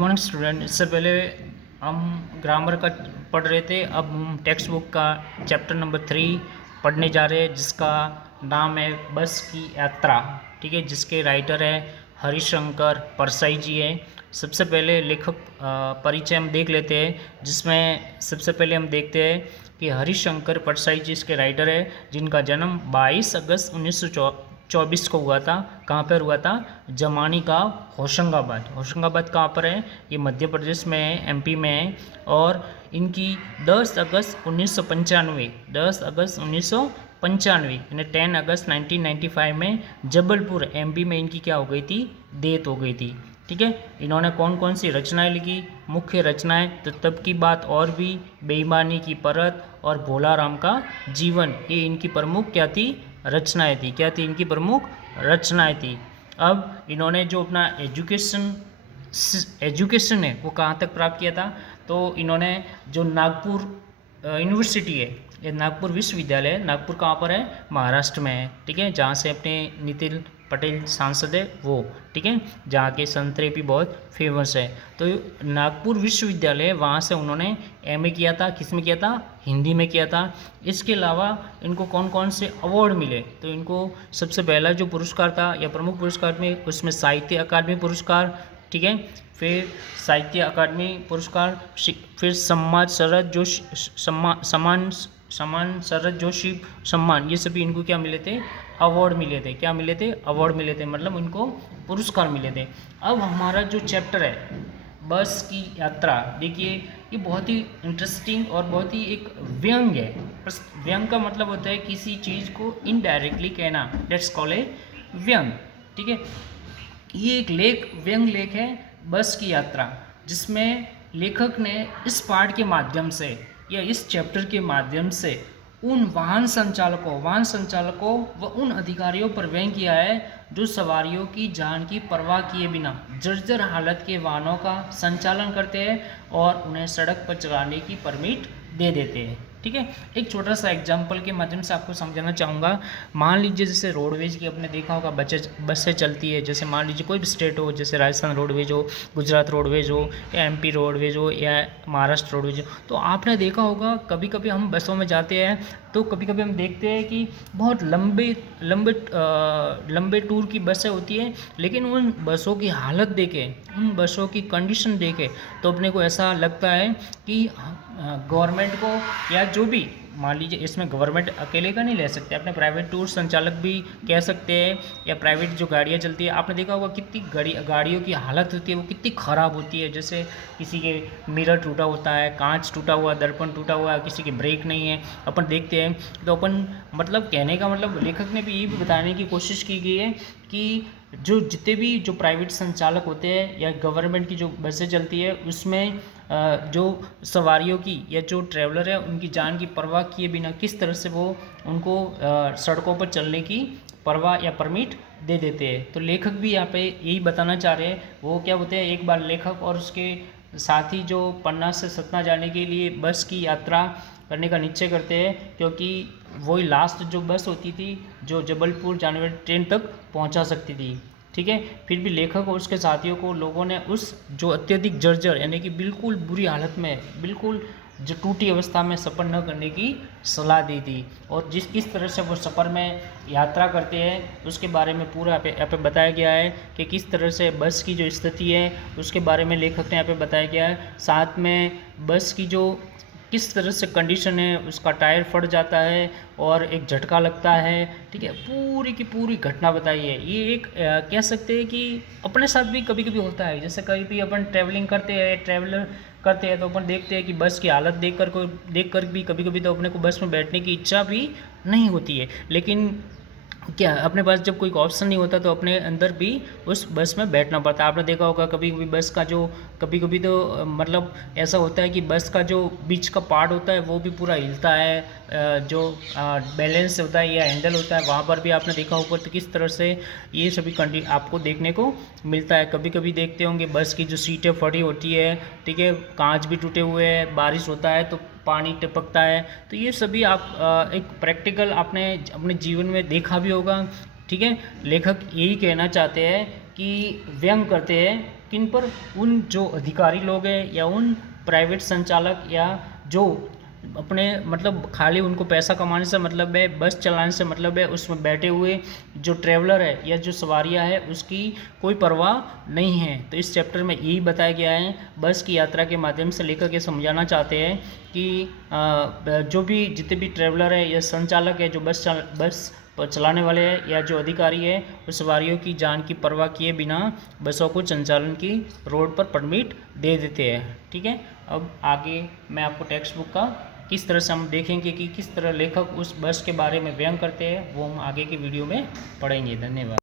Morning student. इससे पहले हम ग्रामर का पढ़ रहे थे, अब हम टेक्स्ट बुक का चैप्टर नंबर 3 पढ़ने जा रहे हैं, जिसका नाम है बस की यात्रा। ठीक है, जिसके राइटर है हरिशंकर परसाई जी हैं। सबसे पहले लेखक परिचय हम देख लेते हैं, जिसमें सबसे पहले हम देखते हैं कि हरिशंकर परसाई जी इसके राइटर है, जिनका जन्म 22 अगस्त 1924 को हुआ था। कहाँ पर हुआ था? जमानी का होशंगाबाद। होशंगाबाद कहाँ पर है? ये मध्य प्रदेश में है, एमपी में है। और इनकी 10 अगस्त 1995 10 अगस्त 1995 यानी 10 अगस्त 1995 में जबलपुर एमपी में इनकी क्या हो गई थी? डेथ हो गई थी। ठीक है, इन्होंने कौन कौन सी रचनाएं लिखी? मुख्य रचनाएं तो तब की बात और भी, बेईमानी की परत और भोलाराम का जीवन, ये इनकी प्रमुख क्या थी? रचनाएं थी। क्या थी इनकी प्रमुख रचनाएं थी? अब इन्होंने जो अपना एजुकेशन है वो कहाँ तक प्राप्त किया था? तो इन्होंने जो नागपुर यूनिवर्सिटी है, ये नागपुर विश्वविद्यालय, नागपुर कहाँ पर है? महाराष्ट्र में है। ठीक है, जहाँ से अपने नितिन पटेल सांसद है वो। ठीक है, जहाँ के संतरे भी बहुत फेमस है। तो नागपुर विश्वविद्यालय, वहाँ से उन्होंने एमए किया था। किस में किया था? हिंदी में किया था। इसके अलावा इनको कौन कौन से अवार्ड मिले? तो इनको सबसे पहला जो पुरस्कार था या प्रमुख पुरस्कार में, उसमें साहित्य अकादमी पुरस्कार। ठीक है, फिर साहित्य अकादमी पुरस्कार, फिर सम्मान शरद जोशी सम्मान, ये सभी इनको क्या मिले थे? अवार्ड मिले थे। क्या मिले थे? अवार्ड मिले थे, मतलब इनको पुरस्कार मिले थे। अब हमारा जो चैप्टर है बस की यात्रा, देखिए ये बहुत ही इंटरेस्टिंग और बहुत ही एक व्यंग है। व्यंग का मतलब होता है किसी चीज़ को इनडायरेक्टली कहना, लेट्स कॉल ए व्यंग। ठीक है, ये एक व्यंग लेख है बस की यात्रा, जिसमें लेखक ने इस पाठ के माध्यम से या इस चैप्टर के माध्यम से उन वाहन संचालकों व उन अधिकारियों पर व्यंग किया है जो सवारियों की जान की परवाह किए बिना जर्जर हालत के वाहनों का संचालन करते हैं और उन्हें सड़क पर चलाने की परमिट दे देते हैं। ठीक है, एक छोटा सा एग्जाम्पल के माध्यम से आपको समझाना चाहूँगा। मान लीजिए जैसे रोडवेज की आपने देखा होगा, बसें चलती है। जैसे मान लीजिए कोई भी स्टेट हो, जैसे राजस्थान रोडवेज हो, गुजरात रोडवेज हो, या एमपी रोडवेज हो, या महाराष्ट्र रोडवेज हो, तो आपने देखा होगा कभी कभी हम बसों में जाते हैं तो कभी कभी हम देखते हैं कि बहुत लंबे टूर की बसें होती हैं, लेकिन उन बसों की हालत देखे, उन बसों की कंडीशन देखे तो अपने को ऐसा लगता है कि गवर्नमेंट को, या जो भी, मान लीजिए इसमें गवर्नमेंट अकेले का नहीं ले सकते, अपने प्राइवेट टूर संचालक भी कह सकते हैं, या प्राइवेट जो गाड़ियाँ चलती है, आपने देखा होगा कितनी गाड़ियों की हालत होती है, वो कितनी ख़राब होती है। जैसे किसी के मिरर टूटा होता है, कांच टूटा हुआ, दर्पण टूटा हुआ है, किसी की ब्रेक नहीं है, अपन देखते हैं तो अपन, मतलब कहने का मतलब लेखक ने भी ये भी बताने की कोशिश की गई है कि जितने भी जो प्राइवेट संचालक होते हैं या गवर्नमेंट की जो बसें चलती है, उसमें जो सवारियों की या जो ट्रैवलर है उनकी जान की परवाह किए बिना किस तरह से वो उनको सड़कों पर चलने की परवाह या परमिट दे देते हैं। तो लेखक भी यहाँ पे यही बताना चाह रहे हैं। वो क्या होते हैं, एक बार लेखक और उसके साथी जो पन्ना से सतना जाने के लिए बस की यात्रा करने का निश्चय करते हैं, क्योंकि वही लास्ट जो बस होती थी जो जबलपुर जाने वाली ट्रेन तक पहुंचा सकती थी। ठीक है, फिर भी लेखक और उसके साथियों को लोगों ने उस जो अत्यधिक जर्जर यानी कि बिल्कुल बुरी हालत में, बिल्कुल जो टूटी अवस्था में सफ़र न करने की सलाह दी थी। और किस तरह से वो सफ़र में यात्रा करते हैं उसके बारे में पूरा यहाँ पे बताया गया है कि किस तरह से बस की जो स्थिति है उसके बारे में लेखक ने यहाँ पे बताया गया है। साथ में बस की जो किस तरह से कंडीशन है, उसका टायर फट जाता है और एक झटका लगता है। ठीक है, पूरी की पूरी घटना बताई है। ये एक कह सकते हैं कि अपने साथ भी कभी कभी होता है। जैसे कभी भी अपन ट्रैवलिंग करते हैं तो अपन देखते हैं कि बस की हालत देखकर भी कभी कभी तो अपने को बस में बैठने की इच्छा भी नहीं होती है, लेकिन क्या अपने पास जब कोई ऑप्शन नहीं होता तो अपने अंदर भी उस बस में बैठना पड़ता है। आपने देखा होगा कभी कभी बस का जो कभी तो मतलब ऐसा होता है कि बस का जो बीच का पार्ट होता है वो भी पूरा हिलता है, जो बैलेंस होता है या हैंडल होता है वहाँ पर भी आपने देखा होगा तो किस तरह से ये सभी आपको देखने को मिलता है। कभी कभी देखते होंगे बस की जो सीटें फटी होती है, ठीक है, कांच भी टूटे हुए हैं, बारिश होता है तो पानी टपकता है। तो ये सभी आप एक प्रैक्टिकल आपने अपने जीवन में देखा भी होगा। ठीक है, लेखक यही कहना चाहते हैं कि व्यंग करते हैं किन पर, उन जो अधिकारी लोग हैं या उन प्राइवेट संचालक या जो अपने मतलब खाली उनको पैसा कमाने से मतलब है, बस चलाने से मतलब है, उसमें बैठे हुए जो ट्रैवलर है या जो सवारियां है उसकी कोई परवाह नहीं है। तो इस चैप्टर में यही बताया गया है। बस की यात्रा के माध्यम से लेकर के समझाना चाहते हैं कि जो भी जितने भी ट्रैवलर है या संचालक है जो बस चलाने वाले हैं या जो अधिकारी है वो सवारियों की जान की परवाह किए बिना बसों को संचालन की रोड पर परमिट दे देते हैं। ठीक है, अब आगे मैं आपको टेक्स्ट बुक का किस तरह से हम देखेंगे कि किस तरह लेखक उस बस के बारे में व्यंग करते हैं, वो हम आगे की वीडियो में पढ़ेंगे। धन्यवाद।